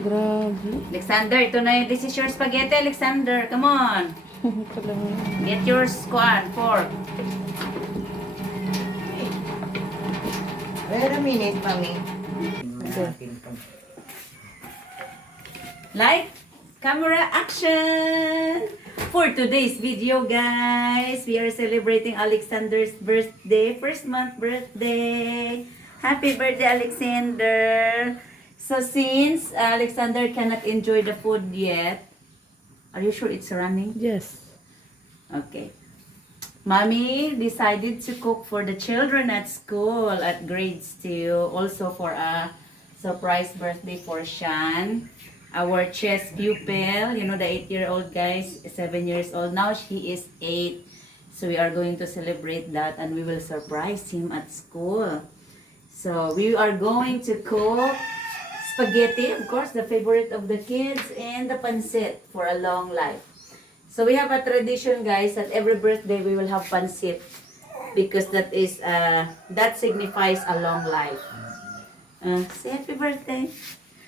Grabe. Alexander, ito na this is your spaghetti, Alexander. Come on. Get your squad, fork. Wait a minute, Mami. Like, camera, action! For today's video, guys, we are celebrating Alexander's birthday, first month birthday. Happy birthday, Alexander! So since Alexander cannot enjoy the food yet, are you sure it's running? Yes. Okay. Mommy decided to cook for the children at school at grades 2, also for a surprise birthday for Shan, our chess pupil, you know, the 8-year-old guys, 7 years old. Now he is 8. So we are going to celebrate that and we will surprise him at school. So we are going to cook spaghetti, of course, the favorite of the kids, and the pancit for a long life. So we have a tradition, guys, that every birthday we will have pancit because that is that signifies a long life. Say happy birthday.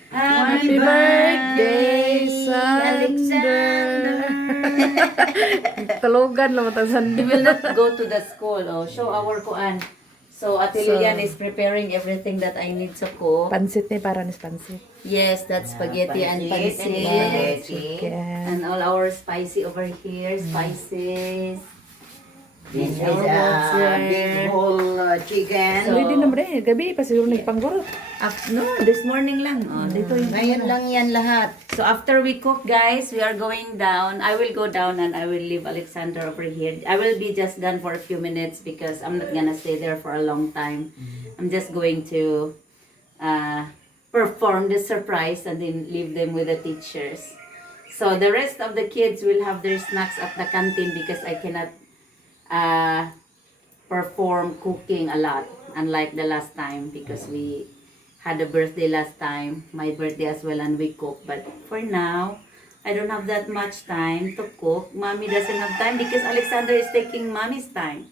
Happy birthday, Alexander. Tulugan lang matang We Sunday. will not go to the school. Oh, show our kuan. So Ate Lilian is preparing everything that I need to cook. Pansit ni para ni pansit. Yes, that's spaghetti and pancit. Chicken. And all our spicy over here, spices. This is Our water. big whole chicken. So- Ready na mo rin. Gabi pa siguro nagpanggurot. No, this morning lang. Oh, dito yung Ngayon lang yan lahat. So after we cook, guys, we are going down. I will go down and I will leave Alexander over here. I will be just done for a few minutes because I'm not gonna stay there for a long time. I'm just going to perform the surprise and then leave them with the teachers. So the rest of the kids will have their snacks at the canteen because I cannot perform cooking a lot, unlike the last time because we had a birthday last time, my birthday as well, and we cook. But for now, I don't have that much time to cook. Mommy doesn't have time because Alexander is taking mommy's time.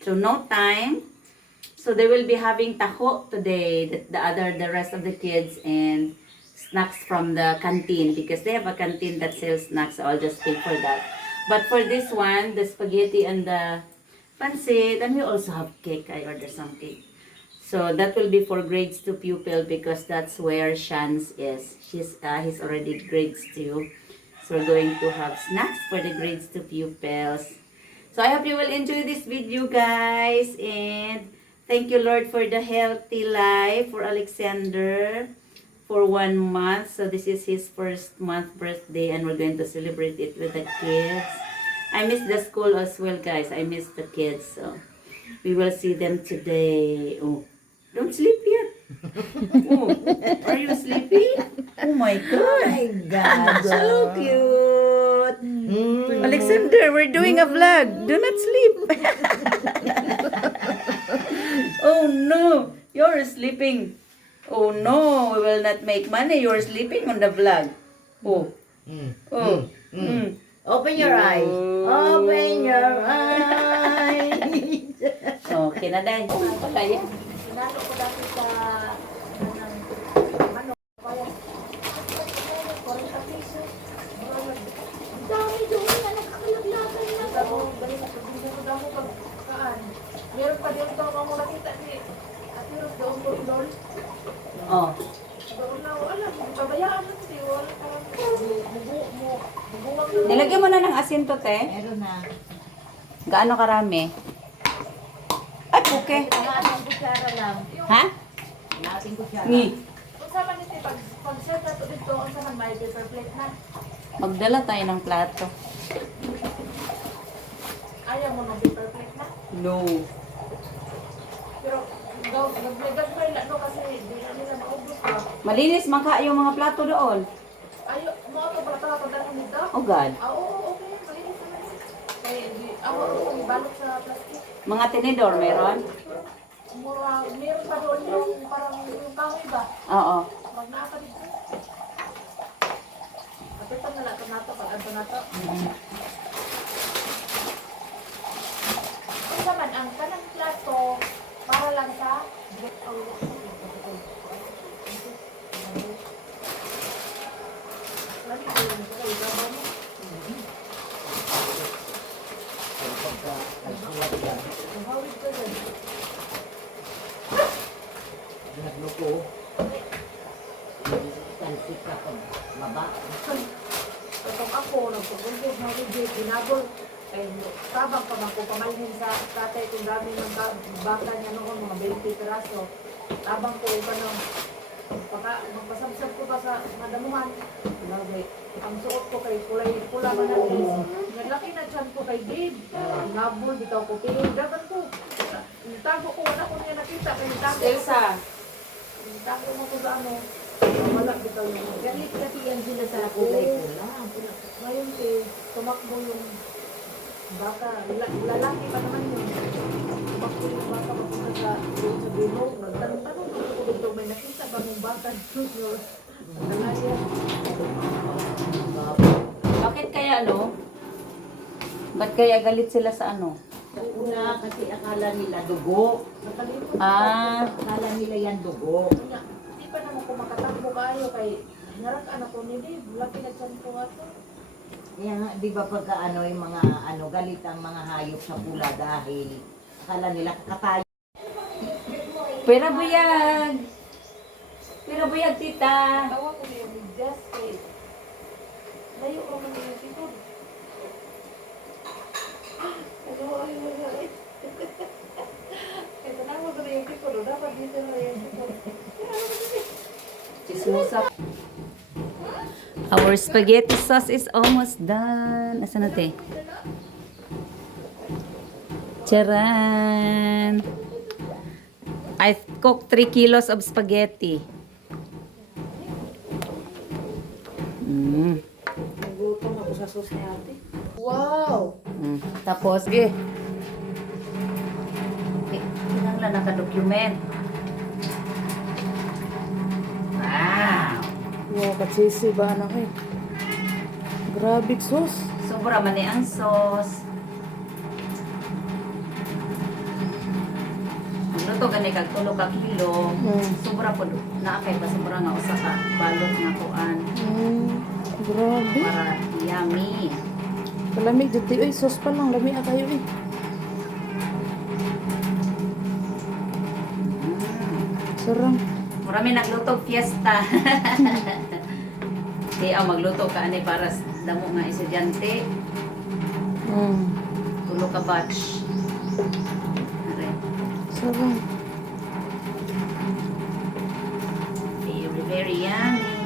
So no time. So they will be having taho today, the rest of the kids, and snacks from the canteen because they have a canteen that sells snacks, so I'll just pay for that. But for this one, the spaghetti and the pancit, and we also have cake. I ordered some cake. So that will be for grades 2 pupil because that's where Shans is. He's already grades 2. So we're going to have snacks for the grades 2 pupils. So I hope you will enjoy this video, guys. And thank you, Lord, for the healthy life for Alexander for 1 month. So this is his first month birthday and we're going to celebrate it with the kids. I miss the school as well, guys. I miss the kids. So we will see them today. Oh, don't sleep yet. Oh, are you sleepy? Oh my God. My God. So cute. Alexander, we're doing a vlog. Do not sleep. Oh no, you're sleeping. Oh no, we will not make money. You're sleeping on the vlog. Oh. Oh. Open your eyes. Open your eyes. Okay na dahil. Kaya. Nalo ko dati sa ano, kaya 40 pesos. Dami doon na nagkakalaglagan na. Damo, galing na pagbisan ko damo pagkaan. Meron pa din daw ako nakita ni Ate Rose doon doon. Oh. Doon na wala, babayaan mo si wala parang bubuwag na. Nilagyan mo na ng asin to, te. Meron na. Gaano karami? Ay, okay. Ang kutsara lang. Ha? Ating kutsara. Ni. Kung sa man ito, pag-set na ito dito, kung sa man may paper plate na. Magdala tayo ng plato. Ayaw mo ng paper plate na. No. Pero, nagmegagmay na, no, kasi di na nila maubos ba. Malinis man ka yung mga plato doon. Ayaw, mo ito pala talaga pagdating dito. Oh God. Oo, okay. Malinis naman yun. Kaya, ako ito, ibalot sa plastic. Mga tinidor, meron? Meron pa doon yung parang yung kahoy ba? Oo. Magnata dito. At ito na lang, ito na ito, pag-ado na ito. Kung naman, ang kanang plato, para lang sa Nagluko. Tansik ka pag baba. Kapag ako, nagpupunod na rigid, ginagol, ay tabang pa man ko pamalhin sa tatay kung dami ng baka niya noon, mga 20 peraso. Tabang ko iba nung magpasabsab ko pa sa madamuhan. Lagi, ang suot ko kay pula man ang nalaki na dyan ko kay Gabe. Nabul, bitaw ko tingin. Dapat ko, tago ko, wala ko niya nakita. Kaya tago Elsa. tago mo ko sa ano. Wala bitaw niya. Galit kasi yan sila sa kulay-pula. Ngayon tumakbo yung baka, lalaki pa naman yun. Tumakbo yung baka papunta sa bilog. Nagtanong-tanong ako dito, may nakita ba mong baka? Nalaya. Bakit kaya ano? Ba't kaya galit sila sa ano? Una kasi akala nila dugo. Nakalimot. Akala nila yan dugo. Hindi pa naman ko makatakbo kayo kay narak anak ko ni Dave. Laki na dyan ko ato. Kaya nga, di ba pagka ano yung mga galit ang mga hayop sa pula dahil akala nila kakatayo. Pera buyag! Pera buyag, tita! Tawa ko niya ni Jess kay layo ko man yung sikod. Kaya tanawa ko na yung sikod. Dapat dito na yung sikod. Chismosa. Our spaghetti sauce is almost done. Asan natin? Charan! I cooked 3 kilos of spaghetti. Nagutom ako sa sauce ni ate. Wow! Tapos, ilang lang naka-document. Wow! Wow, katsisi ba anak eh. Grabe sus. Sobra man ang sauce. Luto gani kag 3 ka kilo. Sobra po na kay ba sobra nga usa ka balot nga kuan Grabe. para yummy. Kalamig dito eh. Sus pa lang. Lami kayo eh. Sarang. Marami nagluto fiesta. Kaya magluto ka ani para sa damo nga estudyante. 3 ka batch. Are. Sarang. Very, very yummy.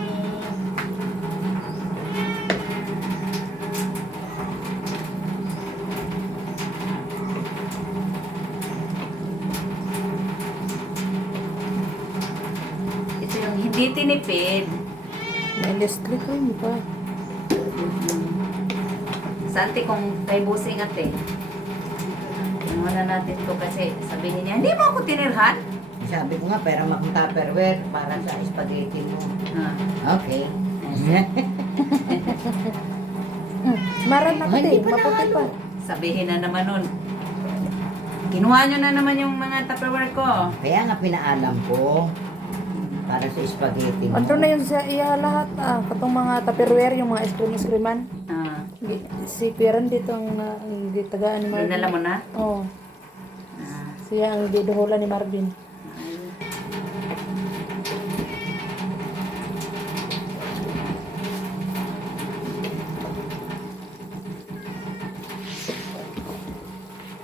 Ito yung hindi tinipid. May Nestle ko yun pa. Sa ate kung kay busing ate. Tingnan natin to kasi sabihin niya, hindi mo ako tinirhan. Sabi ko nga, pera makutupperware para sa spaghetti mo. Ah. Okay. Maran na Ay, kasi. hindi pa Maputi pa. Sabihin na naman nun. Kinuha nyo na naman yung mga Tupperware ko. Kaya nga pinaalam ko para sa spaghetti mo. Ano na yun sa iya lahat katong mga tupperware, yung mga iskrim-iskriman. Ah, Si Piran dito ang tagaan ni Marvin. dinala mo na? Oo. Ah, Siya ang diduhulan ni Marvin.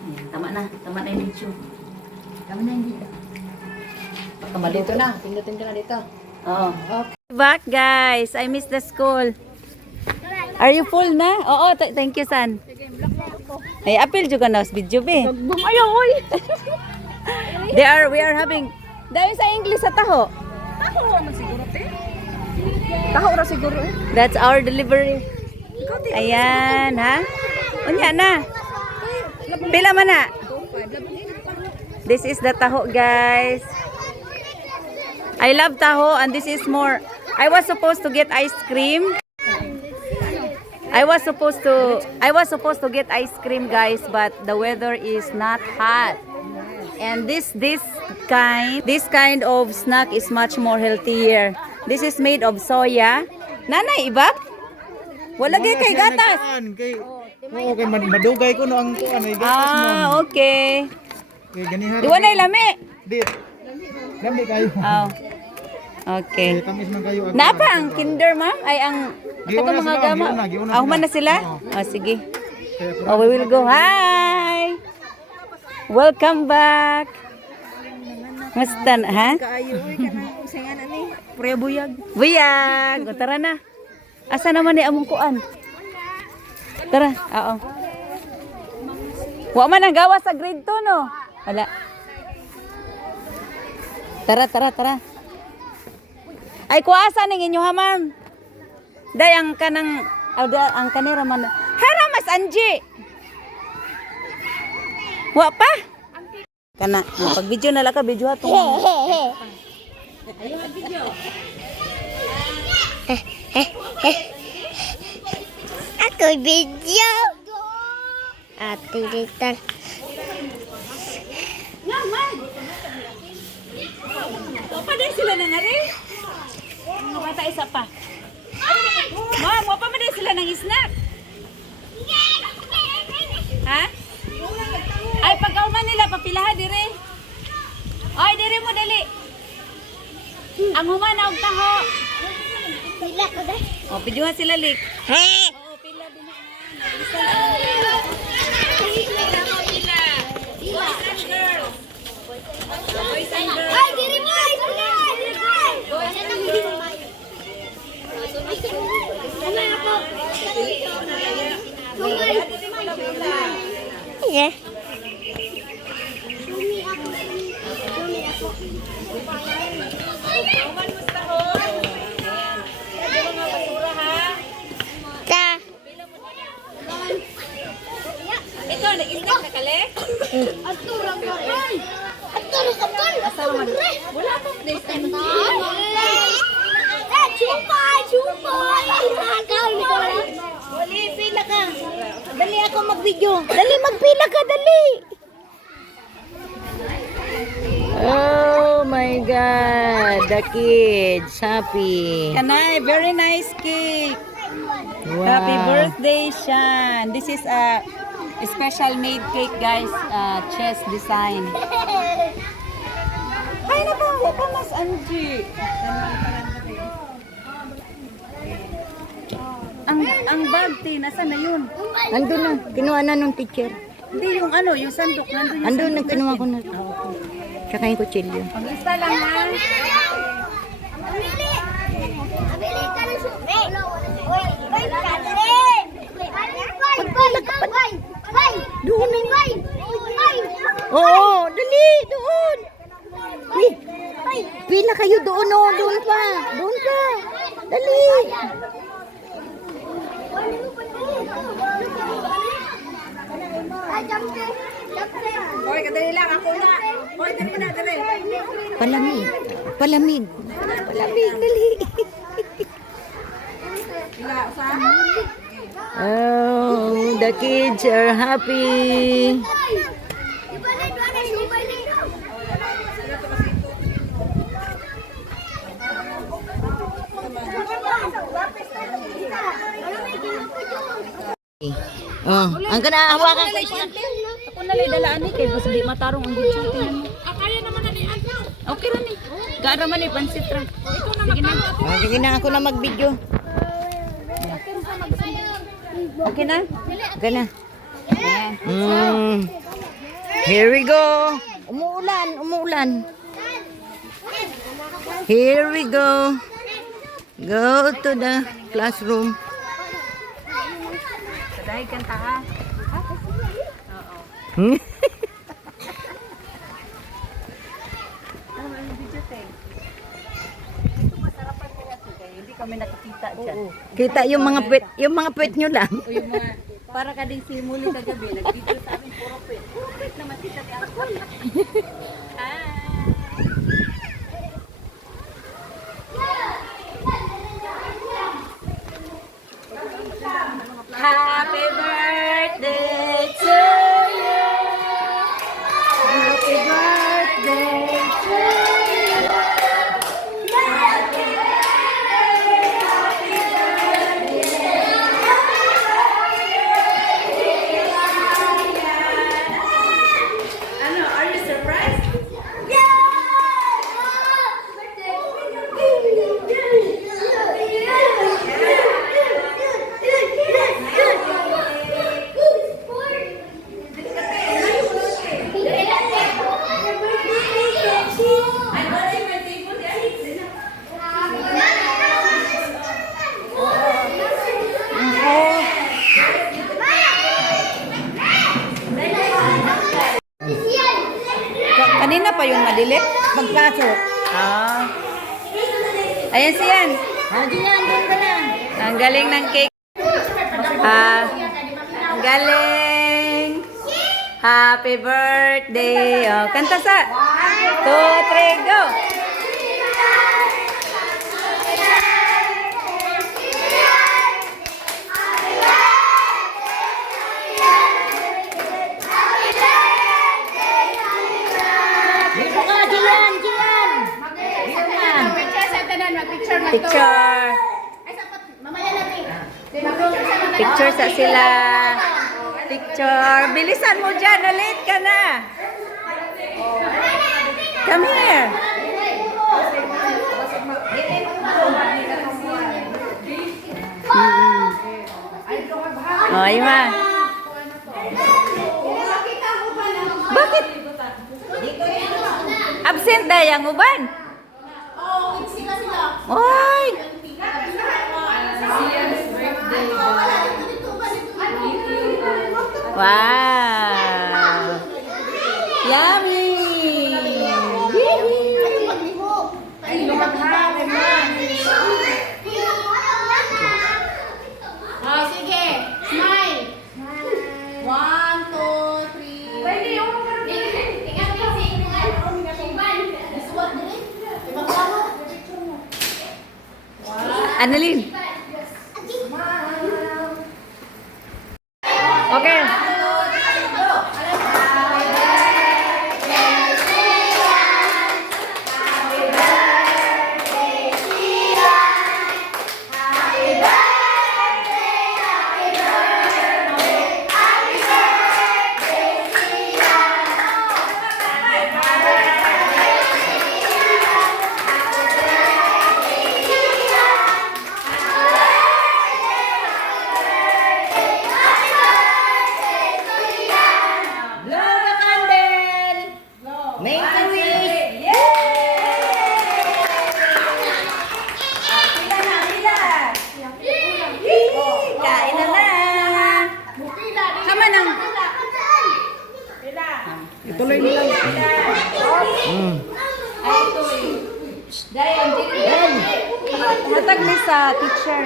Ayan, tama na yung video. Kami na hindi. Dito na. Pindutin ka na dito. Oh. Back guys, I miss the school. Are you full na? Oo, thank you san. Ay, apil juga na sa video be. Ayaw, oy! We are having dahil sa English sa taho. Taho naman siguro, te. Taho ra siguro, eh. That's our delivery. Ayan, ha? Unya na. Pila man na? This is the taho, guys. I love taho and this is more. I was supposed to get ice cream. I was supposed to get ice cream, guys, but the weather is not hot. And this kind of snack is much more healthier. This is made of soya. Nanay, iba? Wala kay gatas. Oo, kay madugay ko no ang kuan ay gatas mo. Ah, okay. Kay ganihan. Iwan na lami. Di. Lambi kayo. Oh. Okay. Tamis man kayo. Napa ang kinder, ma'am? Ay, ang Giuna katong mga sila, gama. giuna Ahuman na sila? Oo. Oh, sige. Kaya Oh, we will go. Hi! Welcome back. Musta na, ha? Kaayo, ka na kung sayan ani. Pre buyag. Buyag! O, tara na. Asa naman ni among kuan? Tara, oo. Wa man ang gawa sa grade 2, no? Wala. Tara, tara, tara. Ay, kuasa ning inyo ha, ma'am. Day, ang kanang, ang kanira man. Hara, mas Angie! Wa pa? Kana, pag video na lang ka, video ha. Ako video. Ate Litan. Pa din sila na nga rin. Mga bata isa pa. Ma'am, wa pa man din sila ng snack. Ha? Ay, pagkauman nila, papilaha dire. Ay, dire mo dali. Ang human og taho. Pila ko dai. O, pidyuhan sila lik. He. Oo, pila din na. Pila. Boys and girls. Boys and girls. Ay, diri mo. Yeah. Ta. Ito, nag-snack na kali? Aturang ka. Aturang ka. Asa naman? Wala pa. This time. Chupay, chupay. Dali, pila ka. Dali ako mag-video. Dali, magpila ka, dali. Oh my God, the kids happy. Kanay, very nice cake. Wow. Happy birthday, Shan. This is a special made cake, guys. Chess design. Ay, nabawa pa, Mas Angie. Ang bag, Tin, nasa na yun? Andun na, kinuha na nung teacher. Hindi, yung ano, yung sandok. Nandun yung Andun na, sandok. kinuha ko na. Tsaka yung kutsilyo. Pag-isa lang, ha? Abili ka ng supe. Uy, bay ka dali. Bay. Doon na. Bay. Oo, dali, doon. Pila kayo doon, oh, doon pa. Doon ka. Dali. Hoy, kadali lang, ako na. Hoy, dali na, dali. Palamig. Palamig. Palamig, dali. Oh, the kids are happy. Oh, ang hawakan ko siya. Ako na lang dalaan ni kay basta di matarong ang good shooting mo. Kaya naman na ni Okay ra ni. Gara man ni pansit ra. Sige na. Oh, sige na ako na mag-video. Okay na? Okay na. Ayan. Here we go. Umuulan. Here we go. Go to the classroom. Dahil kanta ha. Hmm? Hindi kami nakikita dyan. Kita yung mga pet nyo lang. O yung mga, para ka din simuli sa gabi, nag-video sa amin, puro pet. Puro pet naman si Tati. Happy birthday to you. Happy birthday to you. Happy birthday. Ano, are you surprised? pagpasok. Oh. Ayan siyan. Diyan, doon ka na. Ang galing ng cake. Ang galing. Happy birthday. Oh, kanta sa. 2, 3, go. Dito ka, Jian, Jian. Picture. Picture sa sila. Picture. Bilisan mo dyan. Na-late ka na. Come here. Oh, Ima. Bakit? Absent na yung uban. Oy! Wow! Yummy! Oh, sige. Smile. 1, 2, 3. Pwede yung tingnan mo si Annalyn. Okay. Blow the candle. Make a wish. Kain na na. Sama nang. Ituloy nila. Matag ni sa teacher.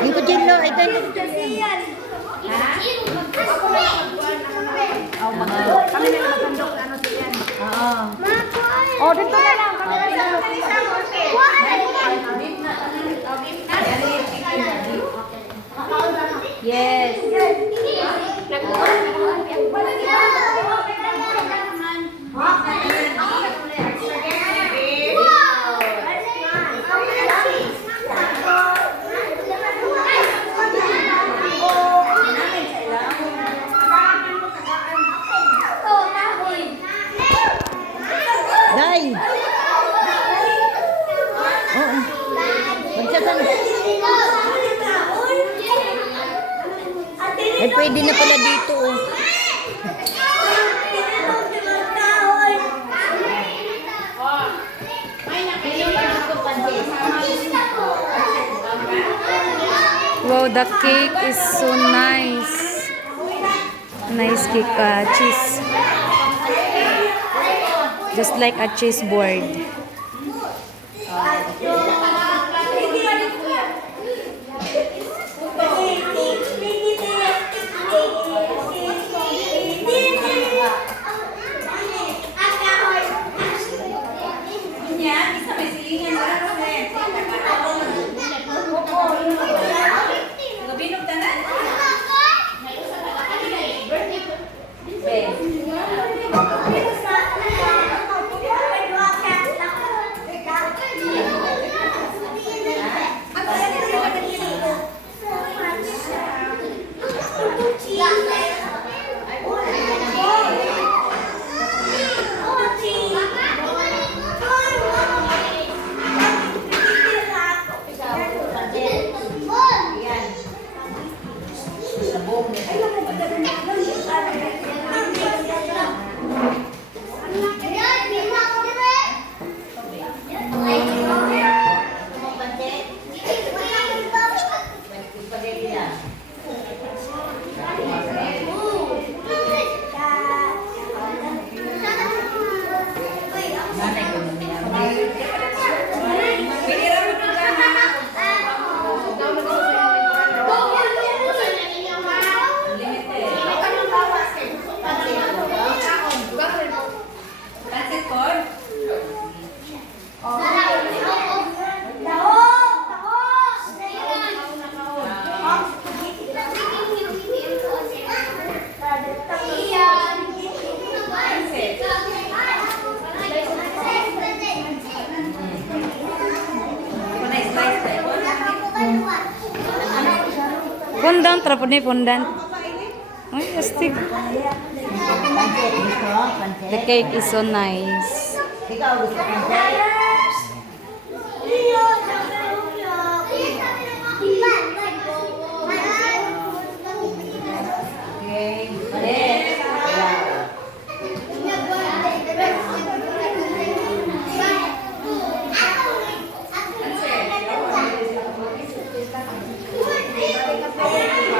Yung kutsilyo, ito yung Oh, dito na lang. Yes. Day. Oo. Magsasan. Ay, pwede na pala dito, oh. Wow, the cake is so nice. Nice cake, cheese. Just like a cheese board. Fondant, trapod ni fondant. Ay, astig. Pancit, gusto? Pancit? The cake is so nice. Ikaw gusto pancit? Okay. Pancit. Yeah.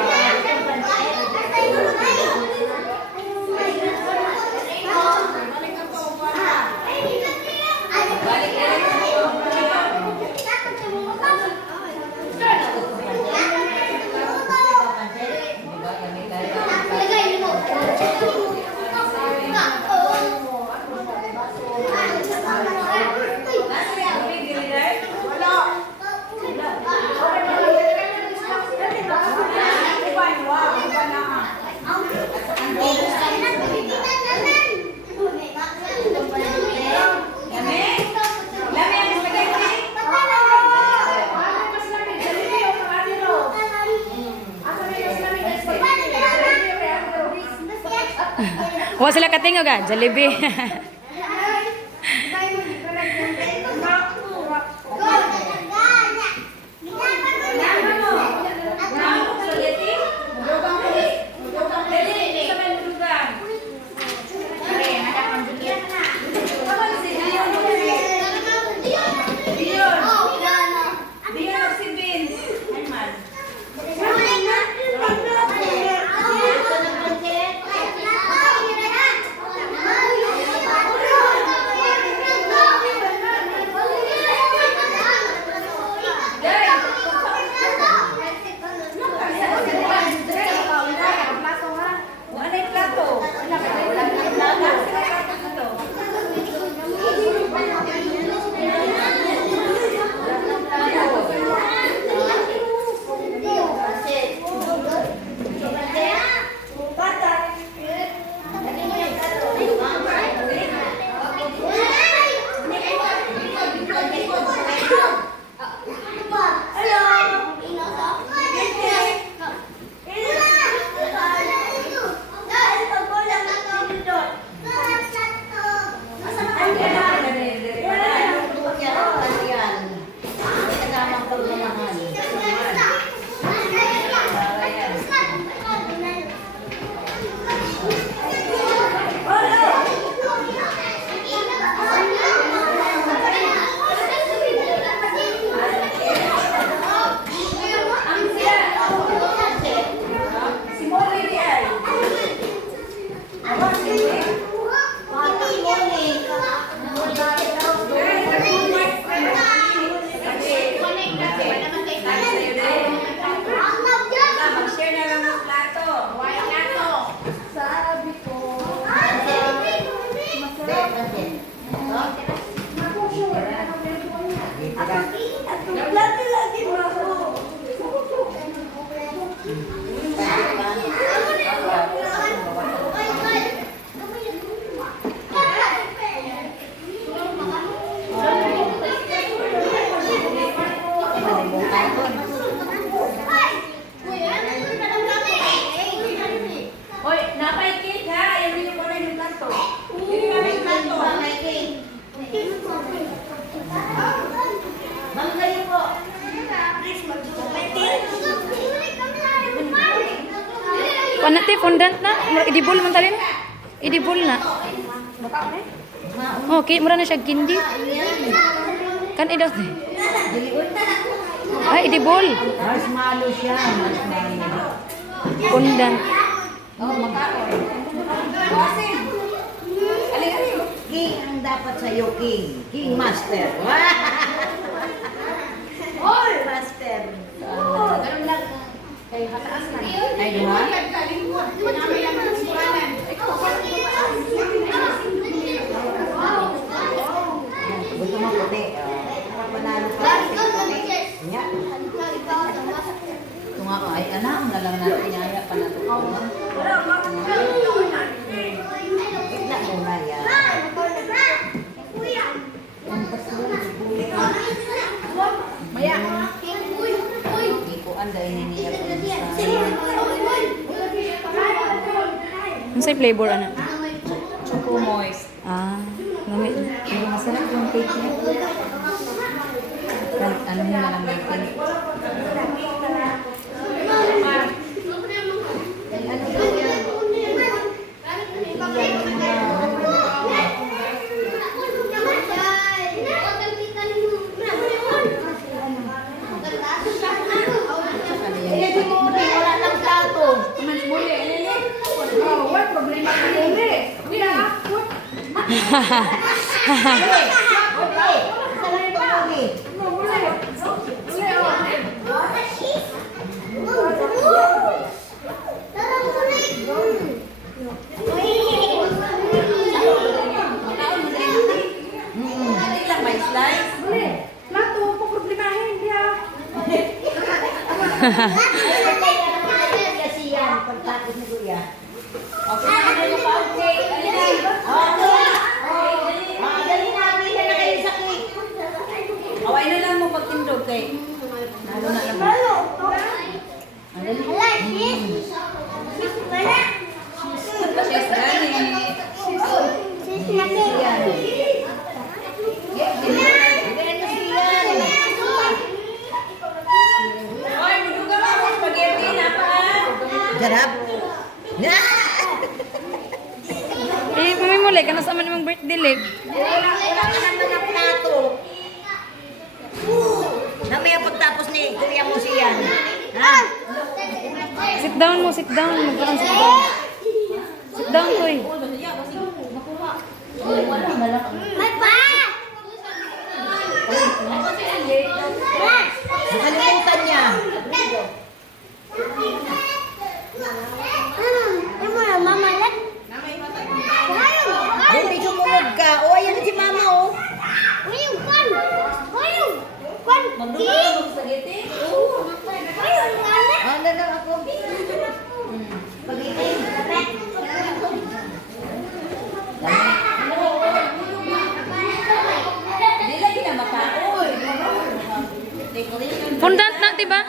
Wa sila katingog ah, Jollibee. Ano te fondant na? Idibol man talin. Idibol na. Okay, mura na siya kindi. Kan idot. Ay, idibol. Marshmallow siya, marshmallow. Fondant. King ang dapat sa'yo, King. King Master. Master. Ganun lang. Kay hataas na. Ay, di ba? Gusto mo puti. Panalo ka. Nya. Ito nga, ay anak, na lang natin yaya pa na ito. Gitna muna yan. Maya. Ikuan dahil niniya ko sa Ano sa'y flavor, ano? Choco moist. Ah, nami. Masarap yung cake niya. Ano na lang natin. Wala ng plato. Okay. Isa lang ito, Mami. Hindi lang may slice. Kasi yan, pagtapos ni Kuya. Okay, ano pa? Okay. Okay. Dali na, hindi na kayo sa cake. Away na lang mo pagtindog kay. Lalo na lang. Cheers, Dani. Oy, maduga mo ako spaghetti na pa. Sarap. Eh, mamimulay ka na sa man mong birthday leg. Wala ka naman ng plato. Namaya pagtapos ni Kuya mo siyan. Ha? Sit down mo, sit down. Magkaroon sit down. Sit down, Koy. Nakalimutan niya. Hindi sumunod ka. O, ayan na si Mama, oh. Magduga ka ng spaghetti? Ano lang ako? Hindi lagi na makaoy. Decoration. Fondant na, diba?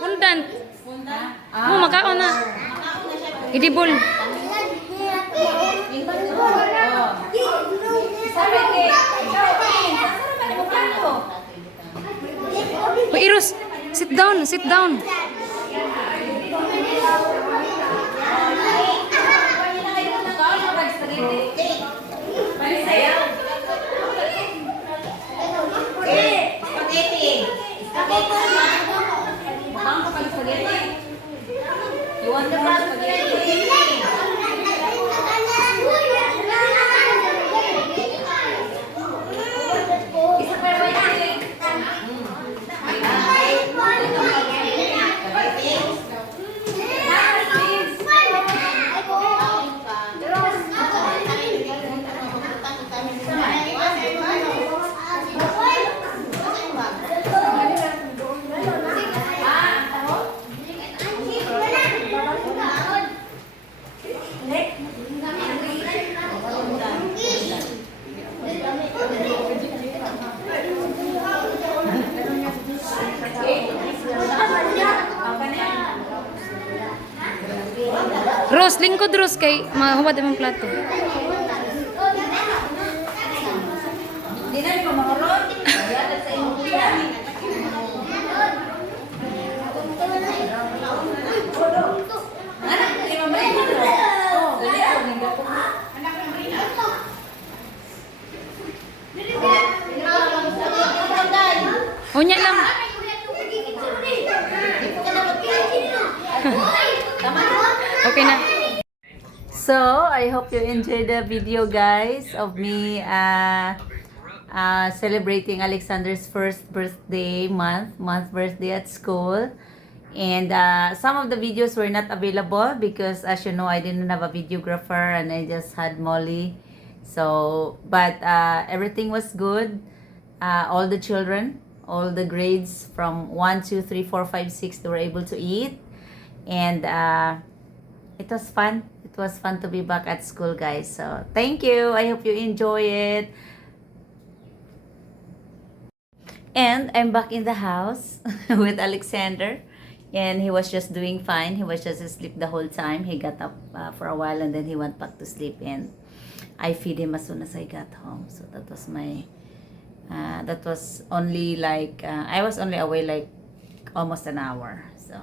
Fondant. Oh, makaon na. Idibol. Sabi kay, ikaw, Pin, saan naman yung plato? Uy, Iros, sit down, sit down. You want the spaghetti? Ros, lingkod Ros kay mahuwad imong plato. Di na rin pamakulot. Yata sa iyong kuya. Anak, lima ba yun? Dali ako, nila ko. Unya lang. Okay na. So, I hope you enjoyed the video, guys, of me celebrating Alexander's first birthday month birthday at school. And some of the videos were not available because, as you know, I didn't have a videographer and I just had Molly. So, but everything was good. All the children, all the grades from 1, 2, 3, 4, 5, 6, they were able to eat. And it was fun. It was fun to be back at school, guys. So, thank you. I hope you enjoy it. And I'm back in the house with Alexander. And he was just doing fine. He was just asleep the whole time. He got up for a while and then he went back to sleep. And I feed him as soon as I got home. So that was my, that was only like, I was only away like almost an hour. So